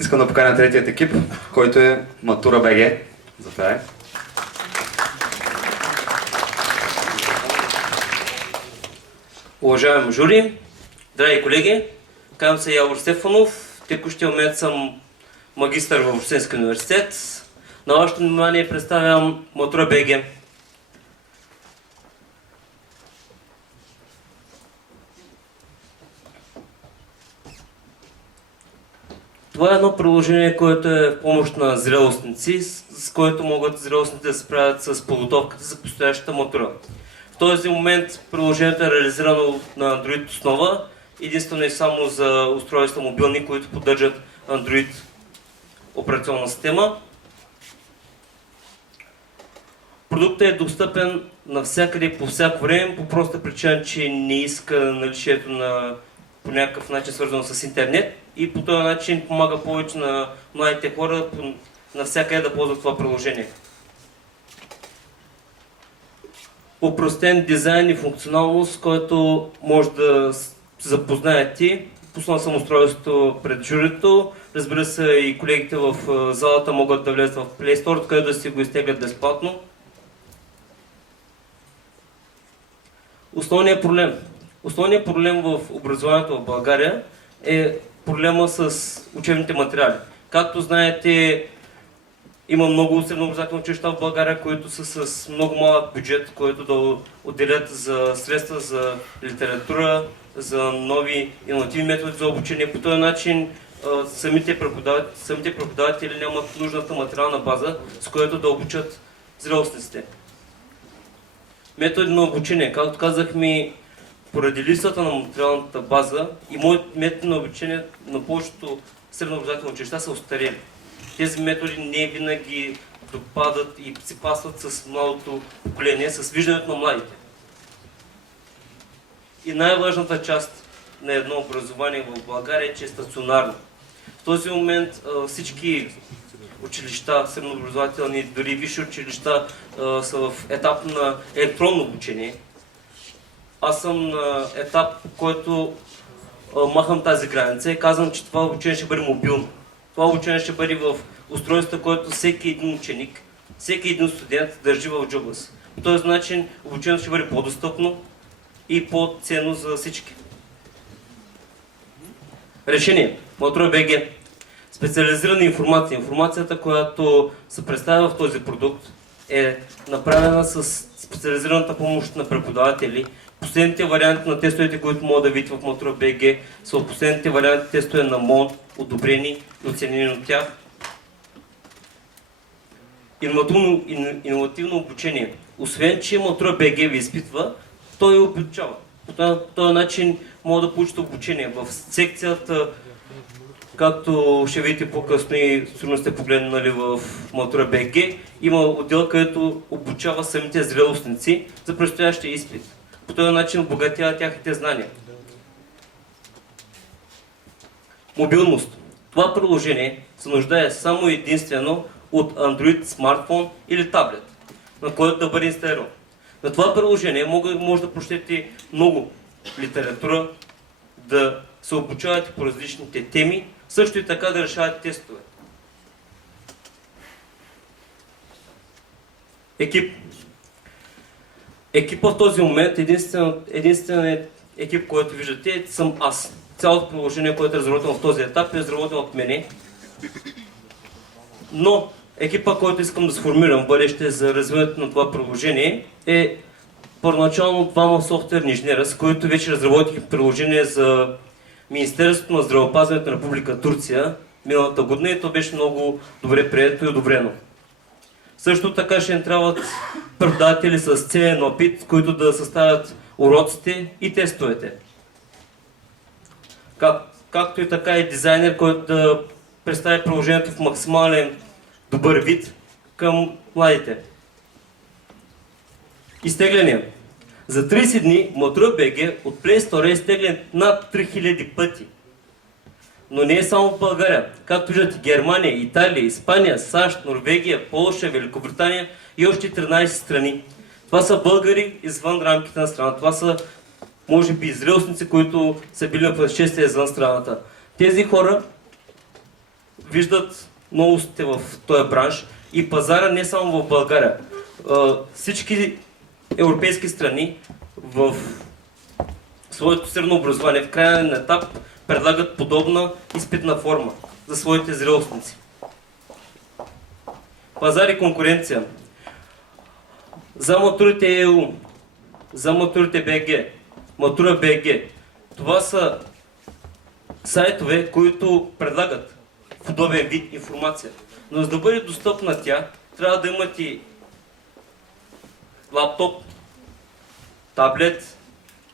Искам да поканя третият екип, който е Матура БГ. Заповядай. Уважаеми жури, драги колеги, казвам се Явор Стефанов, текущия момент съм магистър в Общински университет. На вашето внимание представям Матура БГ. Това е едно приложение, което е в помощ на зрелостници, с което могат зрелостните да се справят с подготовката за предстоящата матура. В този момент приложението е реализирано на Android основа, единствено и само за устройства мобилни, които поддържат Android операционна система. Продуктът е достъпен навсякъде по всяко време, по проста причина, че не иска наличието на по някакъв начин свързано с интернет и по този начин помага повече на младите хора навсякъде да ползват това приложение. Опростен дизайн и функционалност, който може да се запознаете. Пуснал съм устройството пред журито. Разбира се, и колегите в залата могат да влезат в Play Store, където да си го изтеглят безплатно. Основният проблем в образованието в България е проблема с учебните материали. Както знаете, има много среднообразователни училища в България, които са с много малък бюджет, който да отделят за средства за литература, за нови иновативни методи за обучение. По този начин самите преподаватели нямат нужната материална база, с която да обучат зрелостниците. Методи на обучение. Както казахме, поради липсата на материалната база и моят метод на обучение на повечето среднообразователни училища са остарели. Тези методи не винаги допадат и се пасват с младото поколение, с виждането на младите. И най-важната част на едно образование в България е, че е стационарно. В този момент всички училища, среднообразователни, дори висши училища са в етап на електронно обучение. Аз съм на етап, в който махам тази граница и казвам, че това обучение ще бъде мобилно. Това обучение ще бъде в устройство, което всеки един ученик, всеки един студент държи в джоба си. По този начин обучението ще бъде по-достъпно и по-ценно за всички. Решение. Матура БГ. Специализирана информация. Информацията, която се представя в този продукт, е направена с специализираната помощ на преподаватели. Последните варианти на тестовете, които могат да видите в Матура БГ, са от последните варианти тестове на МОН, одобрени и оценени от тях. Иновативно обучение. Освен, че Матура БГ ви изпитва, той обучава. По този начин може да получите обучение. В секцията, както ще видите по-късно и сигурно сте погледнали в Матура БГ, има отдел, където обучава самите зрелостници за предстоящия изпит. По този начин обогатява тяхните знания. Мобилност. Това приложение се нуждае само единствено от Android смартфон или таблет, на който да бъде инсталиран. На това приложение може да прочетете много литература, да се обучавате по различните теми, също и така да решавате тестове. Екип. Екипът в този момент, единственият екип, който виждате, съм аз. Цялото приложение, което е разработено в този етап, е разработено от мене. Но екипа, който искам да сформирам в бъдеще за развиването на това приложение, е първоначално двама софтуерни инженера, с които вече разработих приложение за Министерството на здравеопазването на Република Турция миналата година и то беше много добре прието и одобрено. Също така ще ни трябват преподаватели с ценен опит, които да съставят уроците и тестовете. Както и така и дизайнер, който да представи приложението в максимален добър вид към младите. Изтегляния. За 30 дни Матура БГ от Play Store е изтеглен над 3000 пъти. Но не е само в България. Както виждате, Германия, Италия, Испания, САЩ, Норвегия, Полша, Великобритания и още 13 страни. Това са българи извън рамките на страната. Това са, може би, зрелостници, които са били на пътешествие извън страната. Тези хора виждат новостите в този бранш и пазара не само в България. Всички европейски страни в своето средно образование в крайен етап предлагат подобна изпитна форма за своите зрелостници. Пазар и конкуренция. За матурите ЕУ, за матурите БГ, матура БГ. Това са сайтове, които предлагат подобен вид информация. Но за да бъде достъпна тя, трябва да имате лаптоп, таблет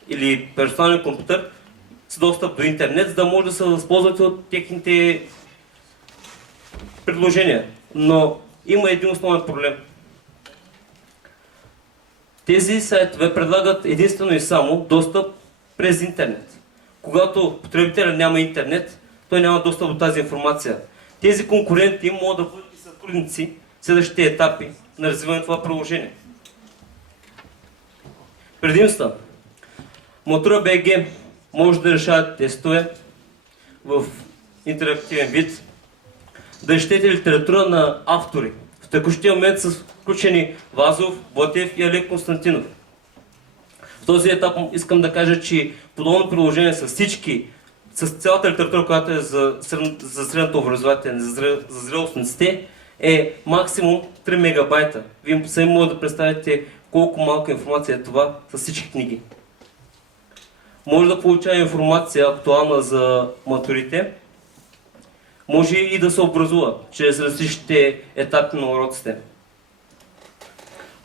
или персонален компютър с достъп до интернет, за да може да се възползвате от техните предложения. Но има един основен проблем. Тези сайтове предлагат единствено и само достъп през интернет. Когато потребителят няма интернет, той няма достъп до тази информация. Тези конкуренти могат да бъдат и сътрудници в следващите етапи на развиване на това приложение. Предимства. Матура БГ може да решава тестове в интерактивен вид, да четете литература на автори. В текущия момент са включени Вазов, Ботев и Олег Константинов. В този етап искам да кажа, че подобно приложение с всички, с цялата литература, която е за средното образование, за зрелостниците, е максимум 3 мегабайта. Вие сами може да представите колко малка информация е това с всички книги. Може да получава информация актуална за матурите, може и да се образува чрез различните етапи на уроците.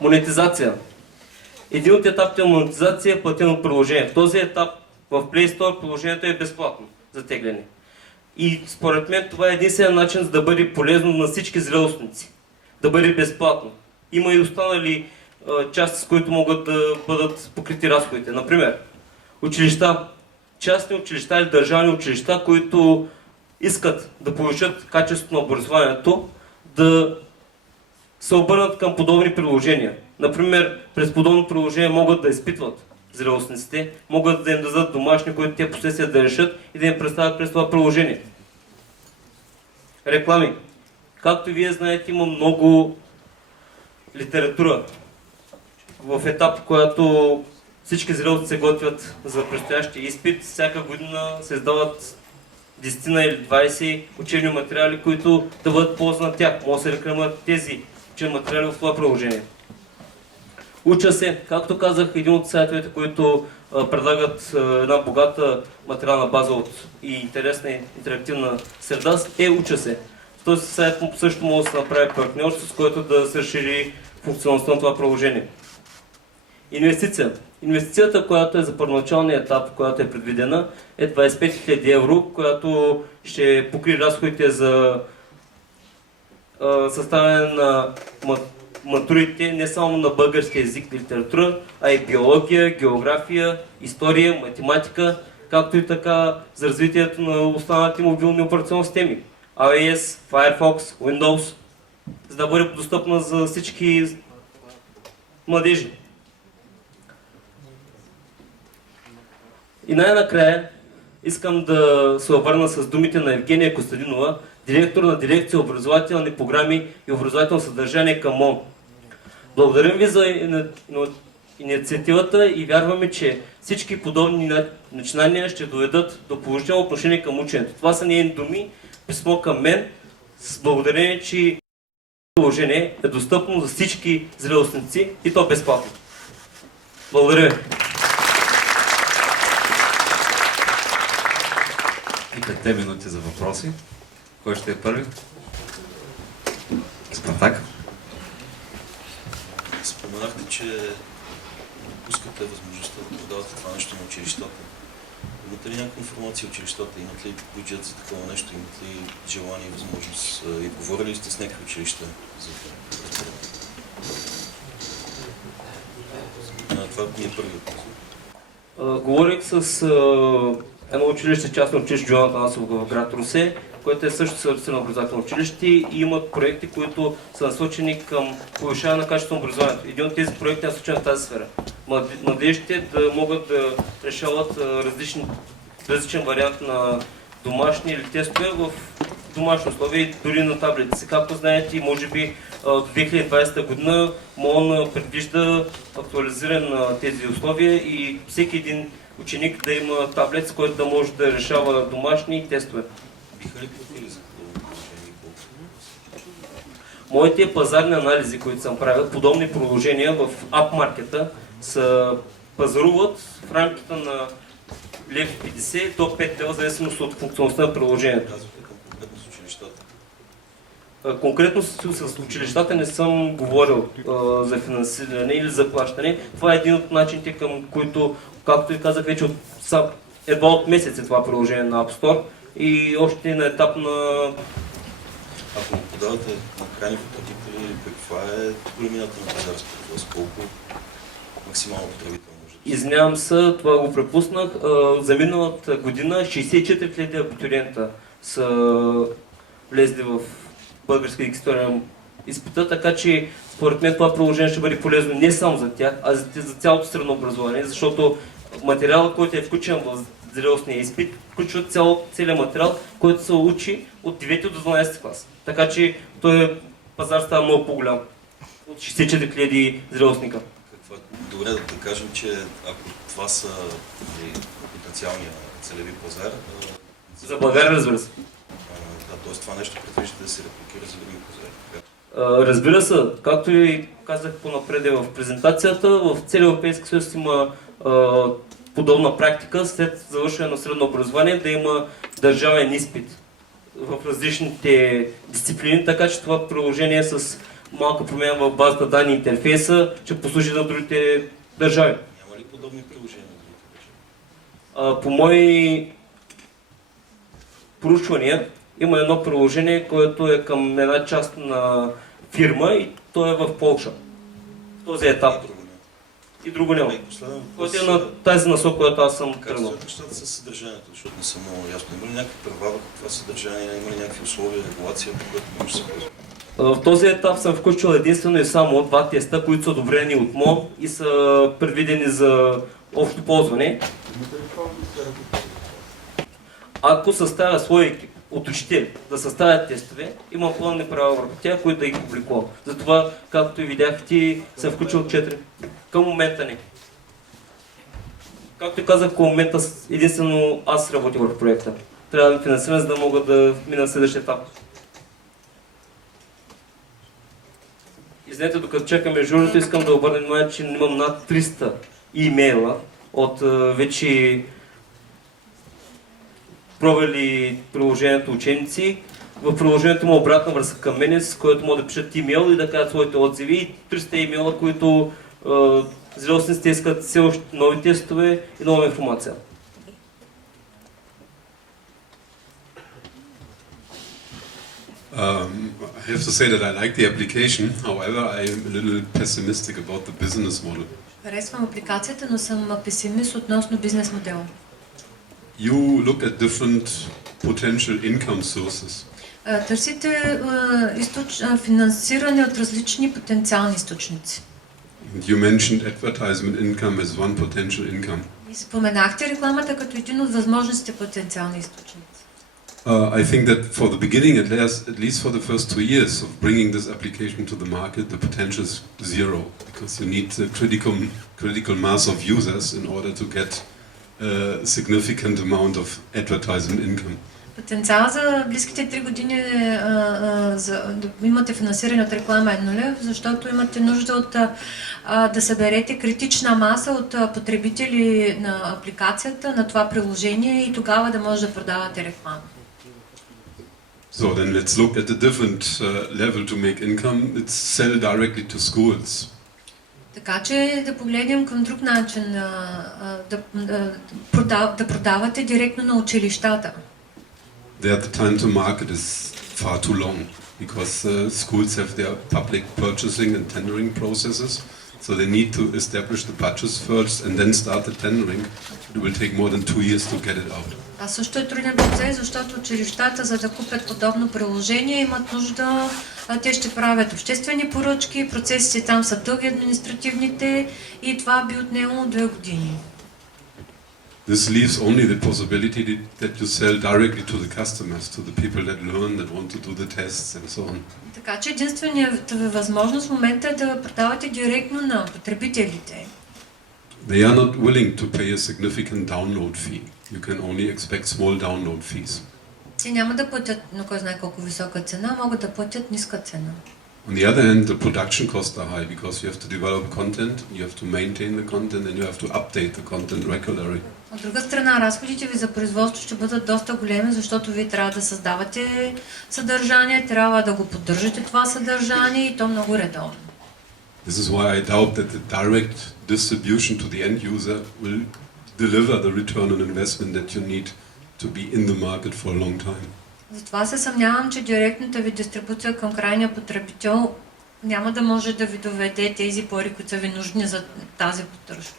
Монетизация. Един от етапите на монетизация е платено приложение. В този етап в Play Store приложението е безплатно за тегляне. И според мен това е единствен начин за да бъде полезно на всички зрелостници. Да бъде безплатно. Има и останали части, с които могат да бъдат покрити разходите. Например, училища, частни училища или държавни училища, които искат да повишат качеството на образованието, да се обърнат към подобни приложения. Например, през подобно приложение могат да изпитват зрелостниците, могат да им дадат домашни, които те последствие да решат и да им представят през това приложение. Реклами. Както и вие знаете, има много литература в етап, в който всички зрелци се готвят за предстоящия изпит. Всяка година се издават 10 или 20 учебни материали, които да бъдат ползвани на тях. Може да се рекламират тези учебни материали в това приложение. Уча се, както казах, един от сайтовете, които предлагат една богата материална база и интересна и интерактивна среда, е Уча се. В този сайт също може да се направи партньорство, с което да се разшири функционалността на това приложение. Инвестиция. Инвестицията, която е за първоначалния етап, която е предвидена, е 25 000 евро, която ще покрие разходите за съставяне на матурите не само на български език и литература, а и биология, география, история, математика, както и така за развитието на останалите мобилни операционни системи. iOS, Firefox, Windows, за да бъде достъпна за всички младежи. И най-накрая искам да се обърна с думите на Евгения Костадинова, директор на дирекция образователни програми и образователно съдържание към МОН. Благодарим ви за инициативата и вярваме, че всички подобни начинания ще доведат до положително отношение към ученето. Това са нейни думи, писмо към мен, с благодарение, че приложение е достъпно за всички зрелостници и то безплатно. Благодаря ви. И 5 минути за въпроси. Кой ще е първи? Спартак. Споменахте, че пускате възможността да продавате това нещо на училищата. Имате ли някаква информация училищата? Имат ли бюджет за такова нещо? Имат ли желание и възможност? И говорили ли сте с някакви училища за това? Това ми е първият въпрос. Говорих с едно училище, частно училище Джоан Атанасов в град Русе, което е също съвършено образователно училище и имат проекти, които са насочени към повишаване на качеството на образованието. Един от тези проекти е насочен в тази сфера. Младежите да могат да решават различен вариант на домашни или тестове в домашни условия, дори на таблетици. Както знаете, може би до 2020 година МОН предвижда актуализиране на тези условия и всеки един ученик да има таблет, с който да може да решава домашни тестове. Биха ли платили за подобно приложение и колко? Моите пазарни анализи, които съм правил, подобни приложения в апмаркета са пазаруват в рамките на лев 50 до 5 лева, в зависимост от функционалността на приложението. Казвате към конкретно с училищата. Конкретно с училищата не съм говорил за финансиране или за плащане. Това е един от начините, към които, както и казах вече, едва от месец е това приложение на App Store и още на етап на... Ако го подавате на крайни потребители, каква е големината на пазара според вас? Колко максимално потребител може да... Извинявам се, това го препуснах. За миналата година 64 000 абитуриента са влезли в български дикционен изпита, така че според мен това приложение ще бъде полезно не само за тях, а за цялото средно образование, защото материалът, който е включен в зрелостния изпит, включва целият материал, който се учи от 9 до 12 клас. Така че той пазар става много по-голям от 64 000 зрелостника. Добре да кажем, че ако това са потенциалния целеви пазар... За България, разбира се. Т.е. това нещо предвижда да се репликира за други пазари. Разбира се, както и казах по-напред в презентацията, в целия Европейски съюз има подобна практика след завършване на средно образование да има държавен изпит в различните дисциплини, така че това приложение с малка промяна в базата данни интерфейса ще послужи на другите държави. Няма ли подобни приложения на другите държави? По мои проучвания има едно приложение, което е към една част на фирма и то е в Полша. В този етап. И друго няма. Което е на тази насока, която аз съм тръгнал. Как нещата с съдържанието, защото не съм много ясно. Има ли някакви права върху това съдържание, има ли някакви условия, регулация, по което може да се ползва? В този етап съм включил единствено и само два теста, които са одобрени от МОН и са предвидени за общо ползване. Ако съставя свой екип от учители да съставят тестове, имам пълни права върху тях, които да ги публикувам. Затова, както и видяхте, съм включил 4. Към момента не. Както и казах, към момента единствено аз работя върху проекта. Трябва да финансирам, за да мога да мина в следващия етап. Извинете, докато чакаме журито, искам да обърна внимание, че имам над 300 имейла от вече провели приложението ученици. В приложението има обратна връзка към мене, с което могат да пишат имейл и да кажат своите отзиви. И 300 имейла, които зрелостниците искат все още нови тестове и нова информация. I have to say that I like the application, however I am a little pessimistic about the business model. Харесвам апликацията, но съм песимист относно бизнес модела. You look at different potential income sources. Търсите финансиране от различни потенциални източници. You mentioned advertisement income as one potential income. И споменахте рекламата като един от възможностите потенциални източници. I think that for the beginning, at least for the first 2 years of bringing this application to the market, the potential is zero because you need a critical mass of users in order to get a significant amount of advertisement income. Потенциал за близките 3 години да имате финансиране от реклама е нулев, защото имате нужда от да съберете критична маса от потребители на апликацията, на това приложение и тогава да може да продавате реклама. So then let's look at a different level to make income. It's sell directly to schools. Така че да погледнем към друг начин, да продавате директно на училищата. There the time to market is far too long because schools have their public purchasing and tendering processes. So they need to establish the budgets first and then start the tendering. It will take more than 2 years to get it out. А също е труден процес, защото училищата, за да купят подобно приложение, имат нужда, те ще правят обществени поръчки, процесите там са дълги административните и това би отнело 2 години. This leaves only the possibility that you sell directly to the customers, to the people that learn, that want to do the tests and so on. Така че единствената ви възможност в момента е да продавате директно на потребителите. They are not willing to pay a significant download fee. You can only expect small download fees. Те няма да платят, но кой знае колко висока цена, могат да платят ниска цена. On the other hand, the production costs are high because you have to develop content, you have to maintain the content, and you have to update the content regularly. От друга страна, разходите ви за производство ще бъдат доста големи, защото вие трябва да създавате съдържание, трябва да го поддържате това съдържание и то много редовно. This is why I doubt that the direct distribution to the end user will deliver the return on investment that you need to be in the market for a long time. Затова се съмнявам, че директната ви дистрибуция към крайния потребител няма да може да ви доведе тези пари, които са ви нужни за тази поддръжка.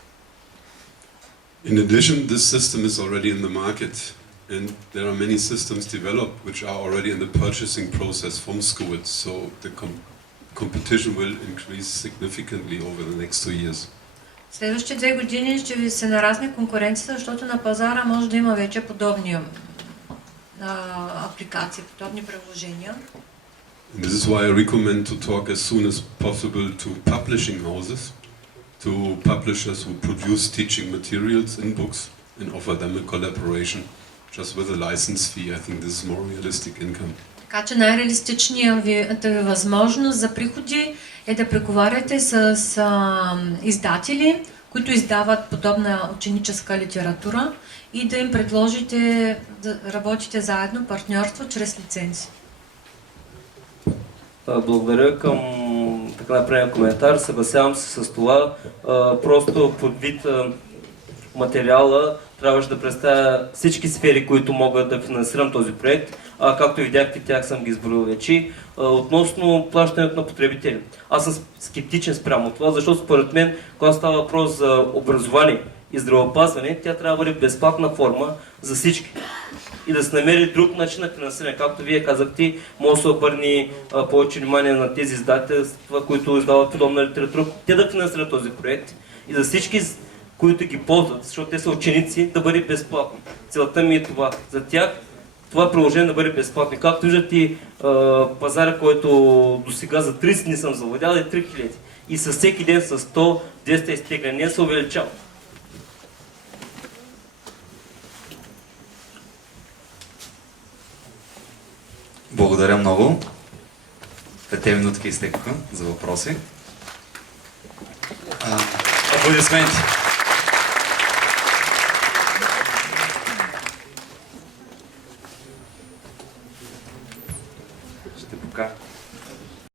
In addition, this system is already in the market, and there are many systems developed which are already in the purchasing process from schools, so the competition will increase significantly over the next 2 years. Следващите 2 години ще ви се нарасне конкуренцията, защото на пазара може да има вече подобни апликации, подобни приложения. And this is why I recommend to talk as soon as possible to publishing houses, to publishers who produce teaching materials in books and offer them a collaboration just with a license fee. I think this is more realistic income. Така че най-реалистичната ви възможност за приходи е да преговаряте с издатели, които издават подобна ученическа литература и да им предложите да работите заедно, партньорство чрез лицензи. Благодаря към така направен коментар. Съгласявам се с това. Просто под вид материала трябваше да представя всички сфери, които могат да финансирам този проект. Както видяхте, тях съм ги изброил вече. Относно плащането на потребители. Аз съм скептичен спрямо това, защото според мен, когато става въпрос за образование и здравеопазване, тя трябва да бъде безплатна форма за всички. И да се намери друг начин на финансиране. Както вие казахте, може да се обърне повече внимание на тези издателства, които издават подобна литература, те да финансират този проект и за всички, които ги ползват, защото те са ученици, да бъде безплатно. Целта ми е това. За тях това приложение да бъде безплатно. Както виждате, пазара, който до сега за 30 дни съм завладял, е 3000. И със всеки ден с 100-200 изтегляния се увеличава. Благодаря много. 5 минутки изтекоха за въпроси. Аплодисменти. Ще покажа.